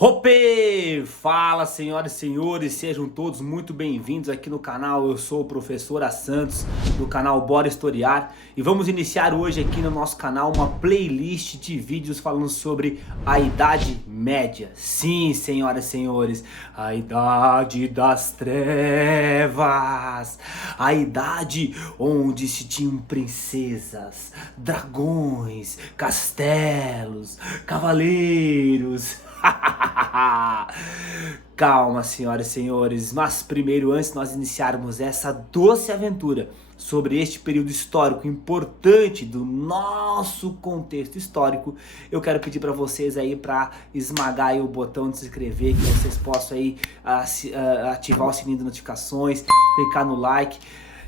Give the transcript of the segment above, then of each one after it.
Ope! Fala, senhoras e senhores, sejam todos muito bem-vindos aqui no canal. Eu sou o professor A Santos, do canal Bora Historiar, e vamos iniciar hoje aqui no nosso canal uma playlist de vídeos falando sobre a Idade Média. Sim, senhoras e senhores, a Idade das Trevas, a idade onde se tinham princesas, dragões, castelos, cavaleiros. Calma, senhoras e senhores, mas primeiro, antes de nós iniciarmos essa doce aventura sobre este período histórico importante do nosso contexto histórico, eu quero pedir para vocês aí para esmagar aí o botão de se inscrever, que vocês possam aí ativar o sininho de notificações, clicar no like,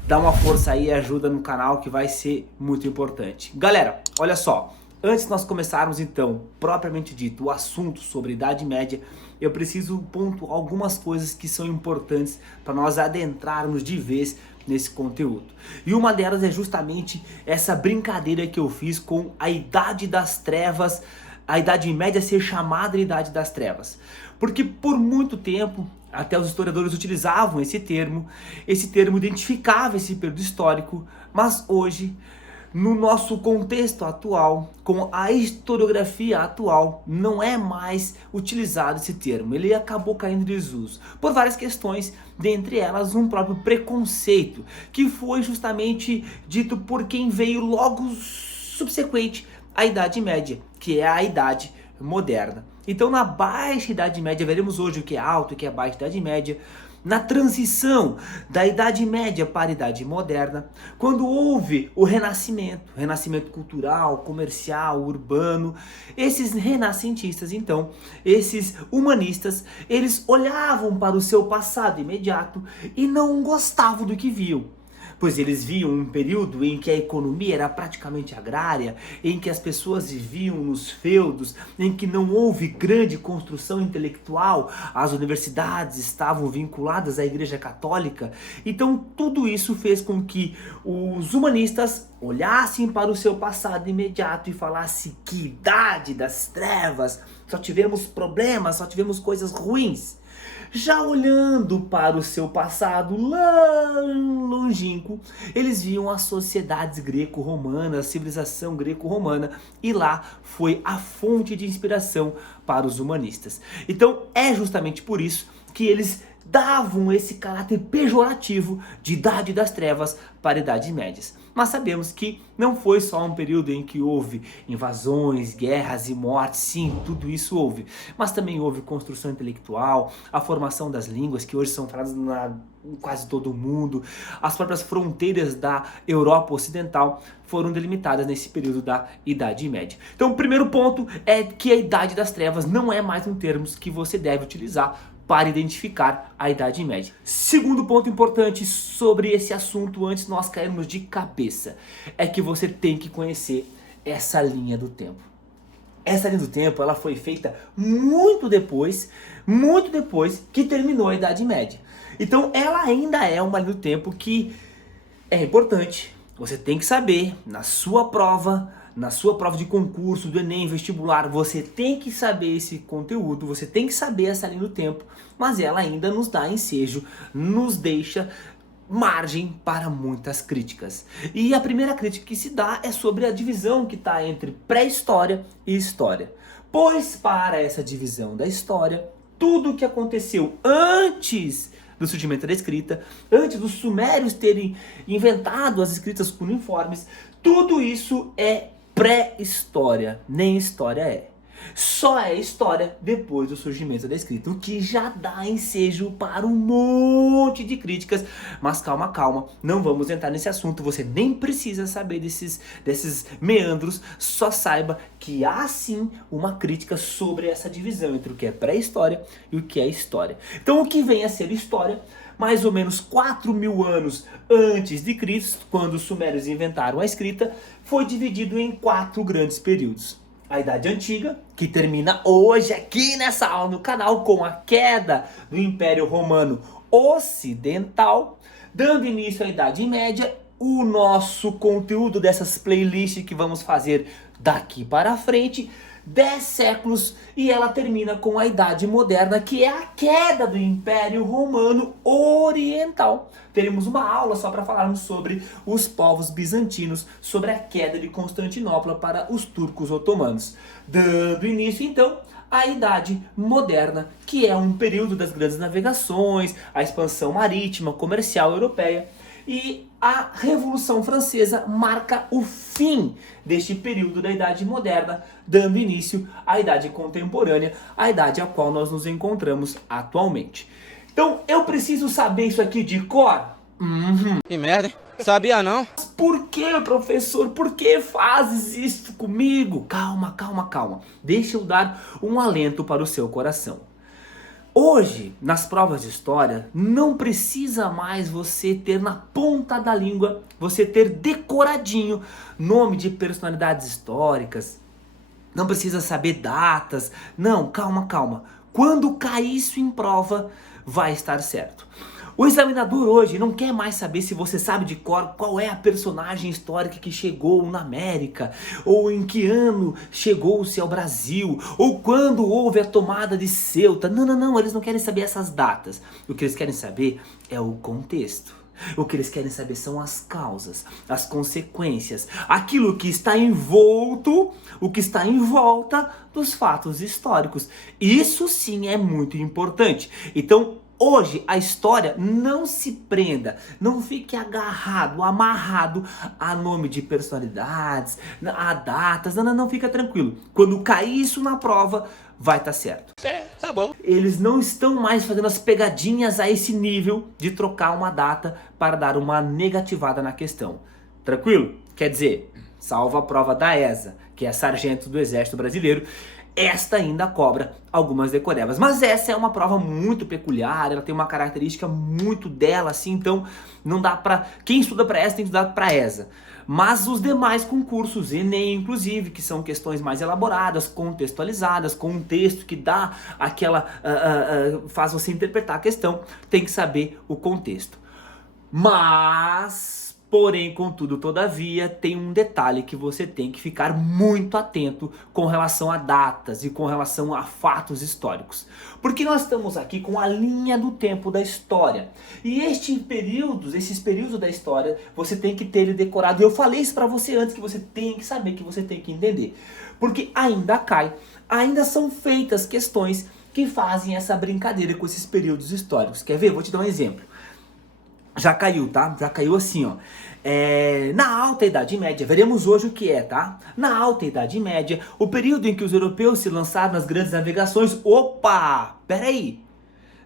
dar uma força aí, ajuda no canal, que vai ser muito importante. Galera, olha só. Antes de nós começarmos então, propriamente dito, o assunto sobre a Idade Média, eu preciso pontuar algumas coisas que são importantes para nós adentrarmos de vez nesse conteúdo. E uma delas é justamente essa brincadeira que eu fiz com a Idade das Trevas, a Idade Média ser chamada de Idade das Trevas. Porque por muito tempo, até os historiadores utilizavam esse termo identificava esse período histórico, mas hoje, no nosso contexto atual, com a historiografia atual, não é mais utilizado esse termo. Ele acabou caindo em desuso por várias questões, dentre elas um próprio preconceito, que foi justamente dito por quem veio logo subsequente à Idade Média, que é a Idade Moderna. Então, na Baixa Idade Média, veremos hoje o que é alto e o que é Baixa Idade Média. Na transição da Idade Média para a Idade Moderna, quando houve o renascimento cultural, comercial, urbano, esses renascentistas, então, esses humanistas, eles olhavam para o seu passado imediato e não gostavam do que viam. Pois eles viam um período em que a economia era praticamente agrária, em que as pessoas viviam nos feudos, em que não houve grande construção intelectual, as universidades estavam vinculadas à Igreja Católica. Então tudo isso fez com que os humanistas olhassem para o seu passado imediato e falassem: que idade das trevas, só tivemos problemas, só tivemos coisas ruins. Já olhando para o seu passado lá longínquo, eles viam as sociedades greco-romanas, a civilização greco-romana, e lá foi a fonte de inspiração para os humanistas. Então é justamente por isso que eles davam esse caráter pejorativo de Idade das Trevas para a Idade Média. Mas sabemos que não foi só um período em que houve invasões, guerras e mortes. Sim, tudo isso houve, mas também houve construção intelectual, a formação das línguas que hoje são faladas em quase todo o mundo, as próprias fronteiras da Europa Ocidental foram delimitadas nesse período da Idade Média. Então o primeiro ponto é que a Idade das Trevas não é mais um termo que você deve utilizar para identificar a Idade Média. Segundo ponto importante sobre esse assunto, antes de nós cairmos de cabeça, é que você tem que conhecer essa linha do tempo. Essa linha do tempo, ela foi feita muito depois que terminou a Idade Média. Então ela ainda é uma linha do tempo que é importante. Você tem que saber, na sua prova de concurso, do Enem, vestibular, você tem que saber esse conteúdo, você tem que saber essa linha do tempo, mas ela ainda nos dá ensejo, nos deixa margem para muitas críticas. E a primeira crítica que se dá é sobre a divisão que está entre pré-história e história. Pois para essa divisão da história, tudo o que aconteceu antes do surgimento da escrita, antes dos sumérios terem inventado as escritas cuneiformes, tudo isso é pré-história, nem história é. Só é história depois do surgimento da escrita, o que já dá ensejo para um monte de críticas. Mas calma, não vamos entrar nesse assunto, você nem precisa saber desses meandros, só saiba que há sim uma crítica sobre essa divisão entre o que é pré-história e o que é história. Então o que vem a ser história, mais ou menos 4.000 anos antes de Cristo, quando os sumérios inventaram a escrita, foi dividido em 4 grandes períodos. A Idade Antiga, que termina hoje aqui nessa aula no canal com a queda do Império Romano Ocidental, dando início à Idade Média. O nosso conteúdo dessas playlists que vamos fazer daqui para frente 10 séculos e ela termina com a Idade Moderna, que é a queda do Império Romano Oriental. Teremos uma aula só para falarmos sobre os povos bizantinos, sobre a queda de Constantinopla para os turcos otomanos. Dando início então à Idade Moderna, que é um período das grandes navegações, a expansão marítima, comercial europeia. E a Revolução Francesa marca o fim deste período da Idade Moderna, dando início à Idade Contemporânea, a idade a qual nós nos encontramos atualmente. Então, eu preciso saber isso aqui de cor? Que merda, hein? Sabia não? Por que, professor? Por que fazes isso comigo? Calma, calma, calma. Deixa eu dar um alento para o seu coração. Hoje, nas provas de história, não precisa mais você ter na ponta da língua, você ter decoradinho nome de personalidades históricas, não precisa saber datas, não, calma, calma. Quando cair isso em prova, vai estar certo. O examinador hoje não quer mais saber se você sabe de cor qual é a personagem histórica que chegou na América, ou em que ano chegou-se ao Brasil, ou quando houve a tomada de Ceuta. Não, não, não, eles não querem saber essas datas. O que eles querem saber é o contexto. O que eles querem saber são as causas, as consequências, aquilo que está envolto, o que está em volta dos fatos históricos. Isso sim é muito importante. Então, hoje, a história, não se prenda, não fique agarrado, amarrado a nome de personalidades, a datas, não, fica tranquilo. Quando cair isso na prova, vai estar certo. Tá bom. Eles não estão mais fazendo as pegadinhas a esse nível de trocar uma data para dar uma negativada na questão. Tranquilo? Quer dizer, salvo a prova da ESA, que é sargento do Exército Brasileiro, esta ainda cobra algumas decorebas. Mas essa é uma prova muito peculiar, ela tem uma característica muito dela, assim, então não dá pra... Quem estuda para essa tem que estudar para ESA. Mas os demais concursos, Enem inclusive, que são questões mais elaboradas, contextualizadas, com um texto que dá aquela... faz você interpretar a questão, tem que saber o contexto. Mas... Porém, contudo, todavia, tem um detalhe que você tem que ficar muito atento com relação a datas e com relação a fatos históricos. Porque nós estamos aqui com a linha do tempo da história. E esses períodos da história, você tem que ter ele decorado. Eu falei isso para você antes, que você tem que saber, que você tem que entender. Porque ainda são feitas questões que fazem essa brincadeira com esses períodos históricos. Quer ver? Vou te dar um exemplo. Já caiu, tá? Já caiu assim, ó. Na Alta Idade Média, veremos hoje o que é, tá? Na Alta Idade Média, o período em que os europeus se lançaram nas grandes navegações... Opa! Peraí!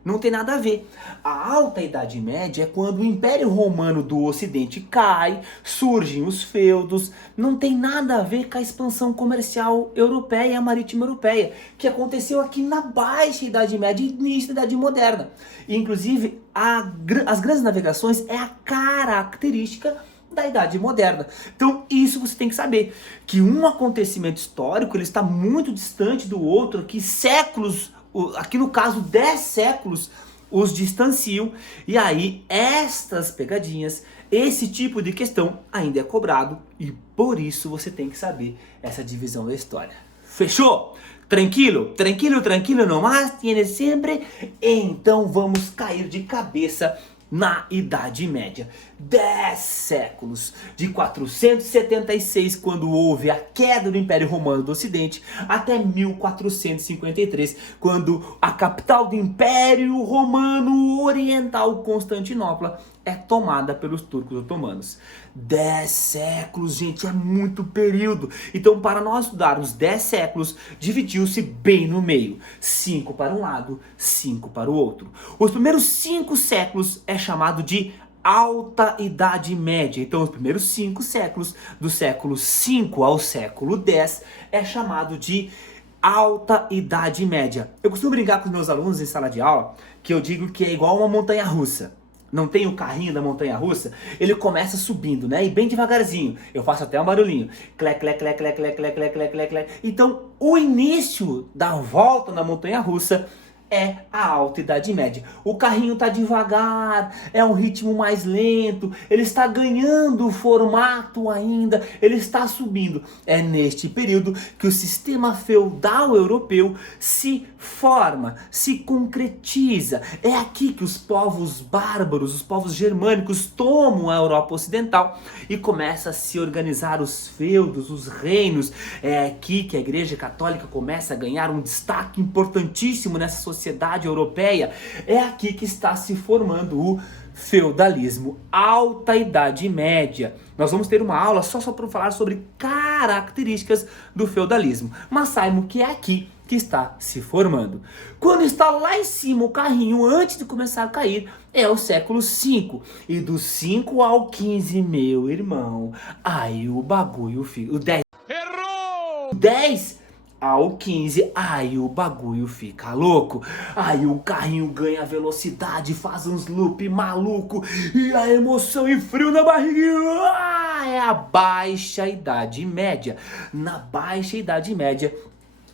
Não tem nada a ver. A Alta Idade Média é quando o Império Romano do Ocidente cai, surgem os feudos, não tem nada a ver com a expansão comercial europeia, marítima europeia, que aconteceu aqui na Baixa Idade Média e início da Idade Moderna. E, inclusive, as grandes navegações é a característica da Idade Moderna. Então isso você tem que saber, que um acontecimento histórico ele está muito distante do outro, que séculos... Aqui no caso 10 séculos os distanciam, e aí estas pegadinhas, esse tipo de questão ainda é cobrado, e por isso você tem que saber essa divisão da história. Fechou? Tranquilo? Tranquilo, tranquilo nomás? Tiene sempre? Então vamos cair de cabeça na Idade Média. 10 séculos, de 476, quando houve a queda do Império Romano do Ocidente, até 1453, quando a capital do Império Romano Oriental, Constantinopla, é tomada pelos turcos otomanos. 10 séculos, gente, é muito período. Então, para nós estudarmos 10 séculos, dividiu-se bem no meio. 5 para um lado, 5 para o outro. Os primeiros 5 séculos é chamado de Alta Idade Média. Então, os primeiros 5 séculos, do século 5 ao século 10, é chamado de Alta Idade Média. Eu costumo brincar com os meus alunos em sala de aula, que eu digo que é igual uma montanha-russa. Não tem o carrinho da montanha-russa? Ele começa subindo, né? E bem devagarzinho. Eu faço até um barulhinho. Clec, clec, clec, clec, clec, clec, clec, clec, clec, clec. Então, o início da volta na montanha-russa é a Alta Idade Média. O carrinho tá devagar, é um ritmo mais lento, ele está ganhando formato ainda, ele está subindo. É neste período que o sistema feudal europeu se forma, se concretiza. É aqui que os povos bárbaros, os povos germânicos tomam a Europa Ocidental e começa a se organizar os feudos, os reinos. É aqui que a Igreja Católica começa a ganhar um destaque importantíssimo nessa sociedade europeia. É aqui que está se formando o feudalismo, Alta Idade Média. Nós vamos ter uma aula só para falar sobre características do feudalismo, mas saibam que é aqui que está se formando. Quando está lá em cima o carrinho, antes de começar a cair, é o século V. E do 5 ao 15, meu irmão, aí o bagulho fica... O 10... Errou! 10 ao 15, aí o bagulho fica louco. Aí o carrinho ganha velocidade, faz uns loop maluco, e a emoção e frio na barriga. É a Baixa Idade Média. Na Baixa Idade Média,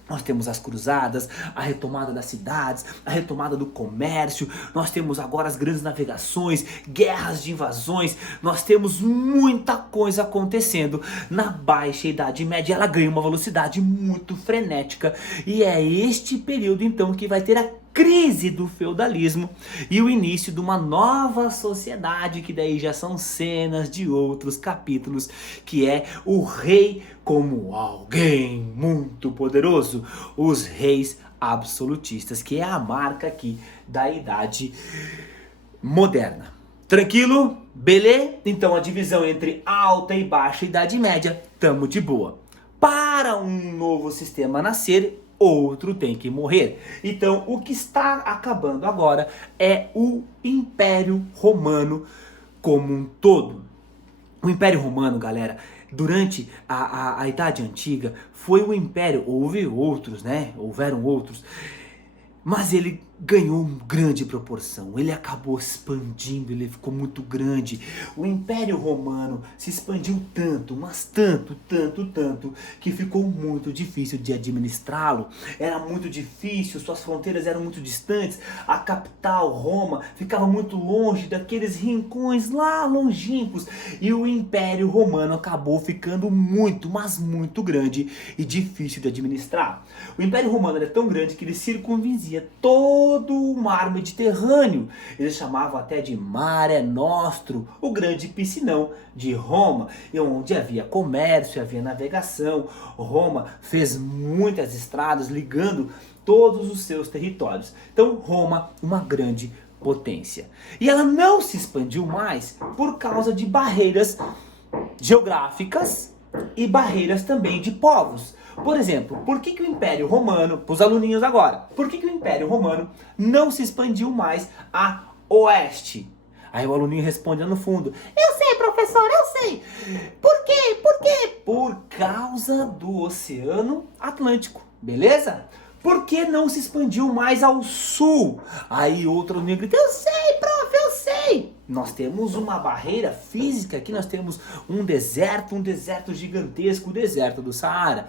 nós temos as cruzadas, a retomada das cidades, a retomada do comércio, nós temos agora as grandes navegações, guerras de invasões, nós temos muita coisa acontecendo. Na Baixa Idade Média ela ganha uma velocidade muito frenética e é este período então que vai ter a crise do feudalismo e o início de uma nova sociedade, que daí já são cenas de outros capítulos, que é o rei como alguém muito poderoso, os reis absolutistas, que é a marca aqui da Idade Moderna. Tranquilo? Beleza? Então a divisão entre Alta e Baixa Idade Média, tamo de boa. Para um novo sistema nascer, outro tem que morrer. Então o que está acabando agora é o Império Romano como um todo. O Império Romano, galera, durante a Idade Antiga foi o império, houveram outros, mas ele ganhou uma grande proporção, ele acabou expandindo, ele ficou muito grande. O Império Romano se expandiu tanto, mas tanto, que ficou muito difícil de administrá-lo. Era muito difícil, suas fronteiras eram muito distantes, a capital, Roma, ficava muito longe daqueles rincões lá longínquos, e o Império Romano acabou ficando muito, mas muito grande e difícil de administrar. O Império Romano era tão grande que ele circunvizia todo o mar Mediterrâneo. Eles chamavam até de Mare Nostrum, o grande piscinão de Roma, onde havia comércio, havia navegação. Roma fez muitas estradas ligando todos os seus territórios. Então Roma, uma grande potência. E ela não se expandiu mais por causa de barreiras geográficas e barreiras também de povos. Por exemplo, por que o Império Romano, para os aluninhos agora, por que o Império Romano não se expandiu mais a oeste? Aí o aluninho responde lá no fundo: eu sei, professor, eu sei. Por quê? Por quê? Por causa do Oceano Atlântico, beleza? Por que não se expandiu mais ao sul? Aí outro aluninho grita: eu sei, prof, eu sei. Nós temos uma barreira física aqui, nós temos um deserto gigantesco, o deserto do Saara.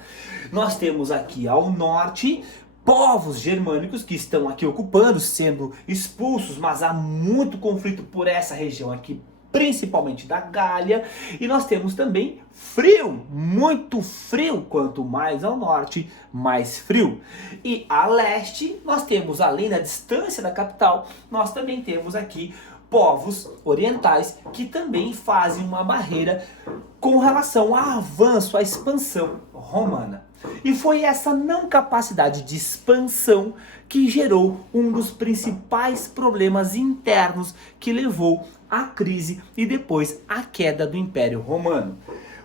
Nós temos aqui ao norte povos germânicos que estão aqui ocupando, sendo expulsos, mas há muito conflito por essa região aqui, principalmente da Gália. E nós temos também frio, muito frio, quanto mais ao norte, mais frio. E a leste, nós temos, além da distância da capital, nós também temos aqui povos orientais que também fazem uma barreira com relação ao avanço, à expansão romana. E foi essa não capacidade de expansão que gerou um dos principais problemas internos que levou à crise e depois à queda do Império Romano.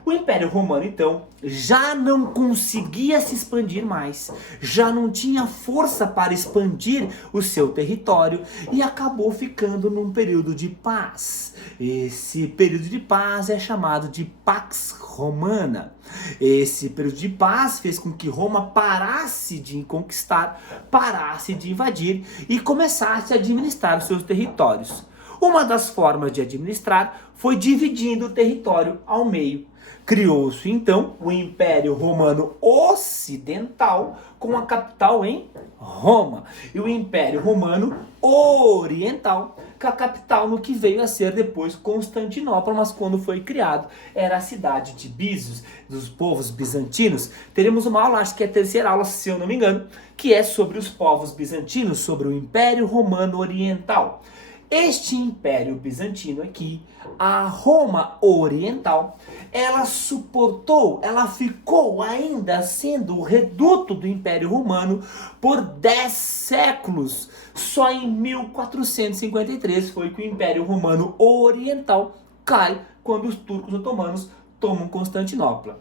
O Império Romano, então, já não conseguia se expandir mais, já não tinha força para expandir o seu território e acabou ficando num período de paz. Esse período de paz é chamado de Pax Romana. Esse período de paz fez com que Roma parasse de conquistar, parasse de invadir e começasse a administrar os seus territórios. Uma das formas de administrar foi dividindo o território ao meio. Criou-se então o Império Romano Ocidental, com a capital em Roma, e o Império Romano Oriental, com a capital no que veio a ser depois Constantinopla, mas quando foi criado era a cidade de Bisos, dos povos bizantinos. Teremos uma aula, acho que é a terceira aula, se eu não me engano, que é sobre os povos bizantinos, sobre o Império Romano Oriental. Este Império Bizantino aqui, a Roma Oriental, ela suportou, ela ficou ainda sendo o reduto do Império Romano por 10 séculos. Só em 1453 foi que o Império Romano Oriental cai quando os turcos otomanos tomam Constantinopla.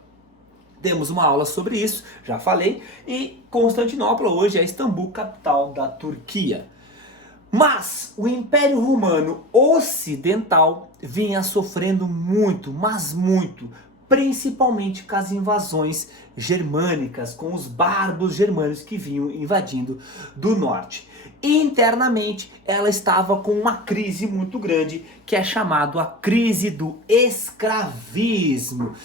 Temos uma aula sobre isso, já falei, e Constantinopla hoje é Istambul, capital da Turquia. Mas o Império Romano Ocidental vinha sofrendo muito, mas muito, principalmente com as invasões germânicas, com os bárbaros germânicos que vinham invadindo do norte. Internamente, ela estava com uma crise muito grande, que é chamada a crise do escravismo.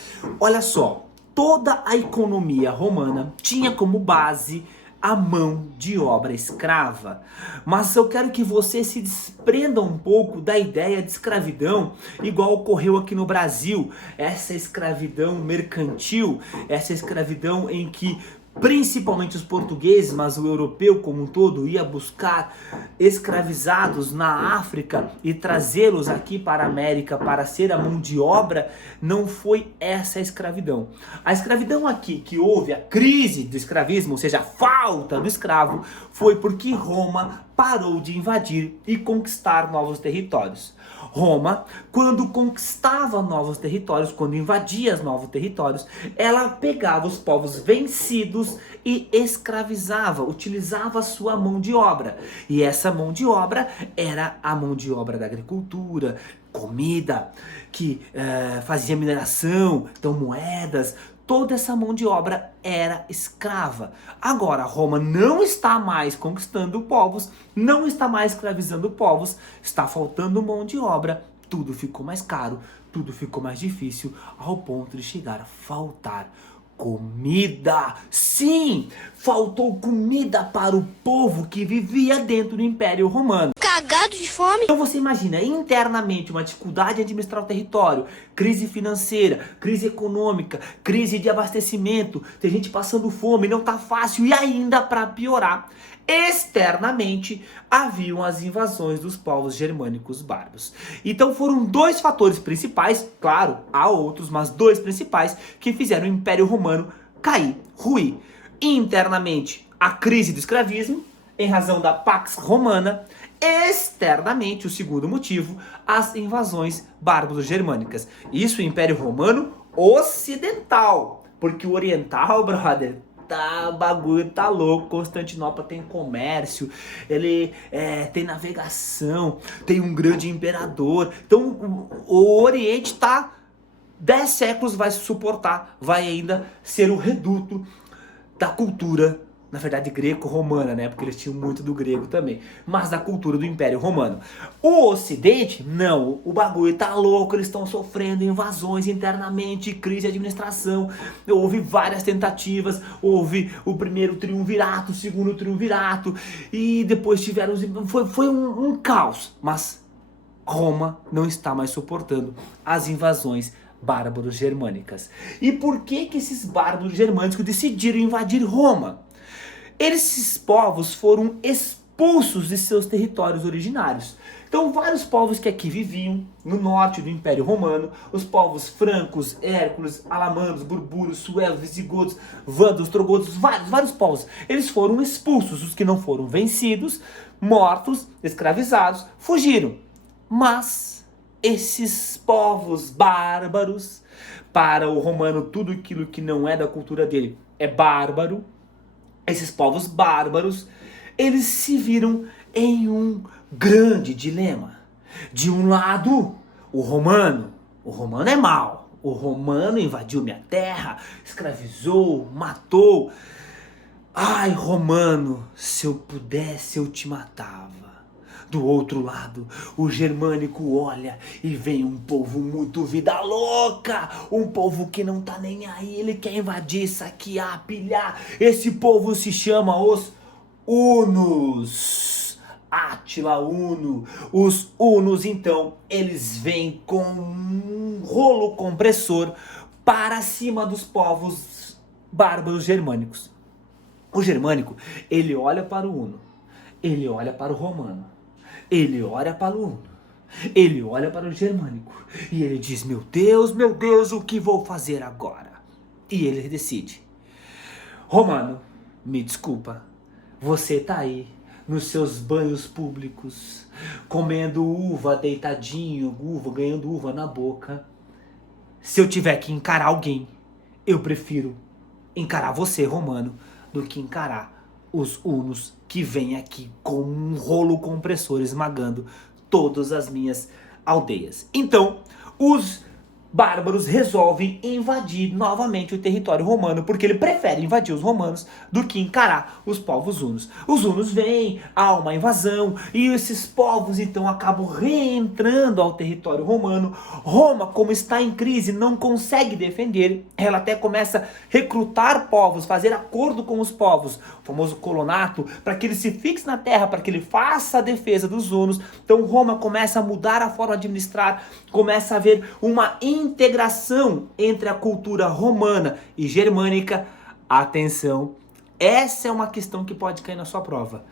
Olha só, toda a economia romana tinha como base a mão de obra escrava. Mas eu quero que você se desprenda um pouco da ideia de escravidão, igual ocorreu aqui no Brasil, essa escravidão mercantil, essa escravidão em que principalmente os portugueses, mas o europeu como um todo, ia buscar escravizados na África e trazê-los aqui para a América para ser a mão de obra. Não foi essa a escravidão. A escravidão aqui, que houve a crise do escravismo, ou seja, a falta do escravo, foi porque Roma parou de invadir e conquistar novos territórios. Roma, quando conquistava novos territórios, quando invadia os novos territórios, ela pegava os povos vencidos e escravizava, utilizava a sua mão de obra. E essa mão de obra era a mão de obra da agricultura, comida, que fazia mineração, então moedas. Toda essa mão de obra era escrava. Agora, Roma não está mais conquistando povos, não está mais escravizando povos, está faltando mão de obra, tudo ficou mais caro, tudo ficou mais difícil, ao ponto de chegar a faltar comida. Sim, faltou comida para o povo que vivia dentro do Império Romano. Cagado de fome. Então você imagina internamente uma dificuldade em administrar o território, crise financeira, crise econômica, crise de abastecimento, tem gente passando fome, não tá fácil, e ainda para piorar, externamente haviam as invasões dos povos germânicos bárbaros. Então foram dois fatores principais, claro, há outros, mas dois principais que fizeram o Império Romano cair, ruir. Internamente, a crise do escravismo, em razão da Pax Romana. Externamente, o segundo motivo, as invasões bárbaro-germânicas. Isso o Império Romano Ocidental, porque o Oriental, brother, o bagulho tá louco. Constantinopla tem comércio, ele tem navegação, tem um grande imperador. Então o Oriente tá 10 séculos, vai se suportar, vai ainda ser o reduto da cultura, na verdade greco-romana, né? Porque eles tinham muito do grego também, mas da cultura do Império Romano. O Ocidente, não, o bagulho tá louco, eles estão sofrendo invasões internamente, crise de administração, houve várias tentativas, houve o primeiro triunvirato, o segundo triunvirato, e depois tiveram, foi um caos, mas Roma não está mais suportando as invasões bárbaros germânicas. E por que esses bárbaros germânicos decidiram invadir Roma? Esses povos foram expulsos de seus territórios originários. Então vários povos que aqui viviam, no norte do Império Romano, os povos francos, hércules, alamandos, burburos, suevos, visigodos, vândalos, trogodos, vários povos, eles foram expulsos. Os que não foram vencidos, mortos, escravizados, fugiram. Mas esses povos bárbaros, para o romano tudo aquilo que não é da cultura dele é bárbaro. Esses povos bárbaros, eles se viram em um grande dilema. De um lado, o romano é mau. O romano invadiu minha terra, escravizou, matou. Ai, romano, se eu pudesse eu te matava. Do outro lado, o germânico olha e vem um povo muito vida louca, um povo que não tá nem aí, ele quer invadir, saquear, pilhar. Esse povo se chama os hunos. Átila Huno. Os hunos, então, eles vêm com um rolo compressor para cima dos povos bárbaros germânicos. O germânico, ele olha para o huno, ele olha para o romano, ele olha para o huno, ele olha para o germânico e ele diz: meu Deus, o que vou fazer agora? E ele decide: romano, me desculpa, você tá aí nos seus banhos públicos, comendo uva deitadinho, ganhando uva na boca. Se eu tiver que encarar alguém, eu prefiro encarar você, romano, do que encarar os hunos que vêm aqui com um rolo compressor esmagando todas as minhas aldeias. Então, os bárbaros resolvem invadir novamente o território romano, porque ele prefere invadir os romanos do que encarar os povos hunos. Os hunos vêm, há uma invasão, e esses povos então acabam reentrando ao território romano. Roma, como está em crise, não consegue defender, ela até começa a recrutar povos, fazer acordo com os povos, o famoso colonato, para que ele se fixe na terra, para que ele faça a defesa dos hunos. Então Roma começa a mudar a forma de administrar, começa a haver uma integração entre a cultura romana e germânica. Atenção, essa é uma questão que pode cair na sua prova.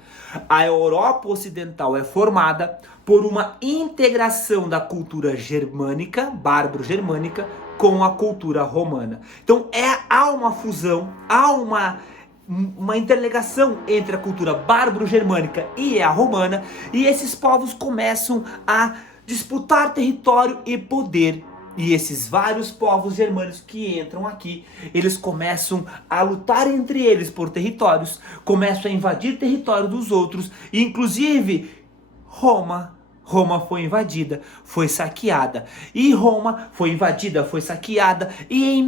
A Europa Ocidental é formada por uma integração da cultura germânica, bárbaro-germânica, com a cultura romana. Então há uma fusão, há uma interligação entre a cultura bárbaro-germânica e a romana, e esses povos começam a disputar território e poder. E esses vários povos germânicos que entram aqui, eles começam a lutar entre eles por territórios, começam a invadir território dos outros, e inclusive Roma foi invadida, foi saqueada. E Roma foi invadida, foi saqueada, e em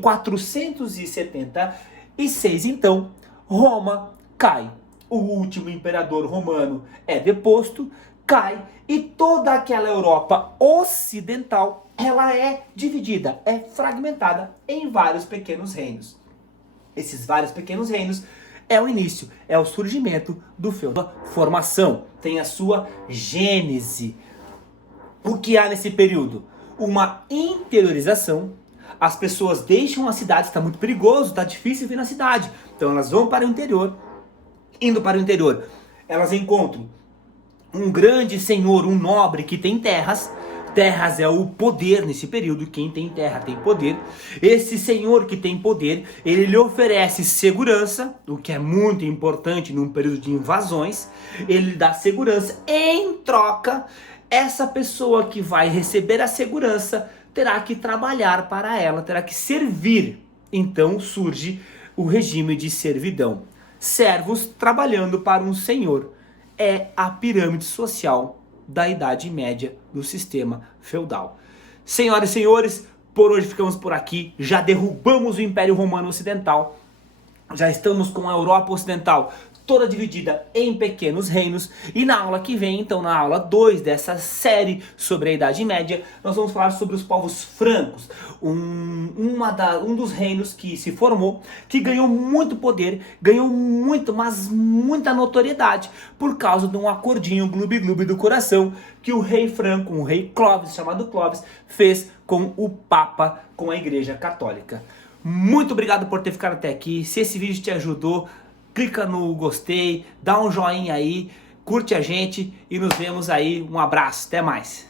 476, então, Roma cai. O último imperador romano é deposto, cai, e toda aquela Europa ocidental, ela é dividida, é fragmentada em vários pequenos reinos. Esses vários pequenos reinos é o início, é o surgimento do feudalismo. Formação tem a sua gênese. O que há nesse período? Uma interiorização. As pessoas deixam a cidade, está muito perigoso, está difícil vir na cidade. Então elas vão para o interior. Indo para o interior, elas encontram um grande senhor, um nobre que tem terras. Terras é o poder nesse período, quem tem terra tem poder. Esse senhor que tem poder, ele lhe oferece segurança, o que é muito importante num período de invasões. Ele dá segurança, em troca, essa pessoa que vai receber a segurança terá que trabalhar para ela, terá que servir. Então surge o regime de servidão. Servos trabalhando para um senhor. É a pirâmide social da Idade Média do sistema feudal. Senhoras e senhores, por hoje ficamos por aqui. Já derrubamos o Império Romano Ocidental. Já estamos com a Europa Ocidental toda dividida em pequenos reinos. E na aula que vem, então na aula 2 dessa série sobre a Idade Média, nós vamos falar sobre os povos francos. Um dos reinos que se formou, que ganhou muito poder, ganhou muita notoriedade, por causa de um acordinho gloob-gloob do coração que o rei franco, um rei Clovis, chamado Clovis, fez com o Papa, com a Igreja Católica. Muito obrigado por ter ficado até aqui. Se esse vídeo te ajudou, clica no gostei, dá um joinha aí, curte a gente e nos vemos aí. Um abraço, até mais.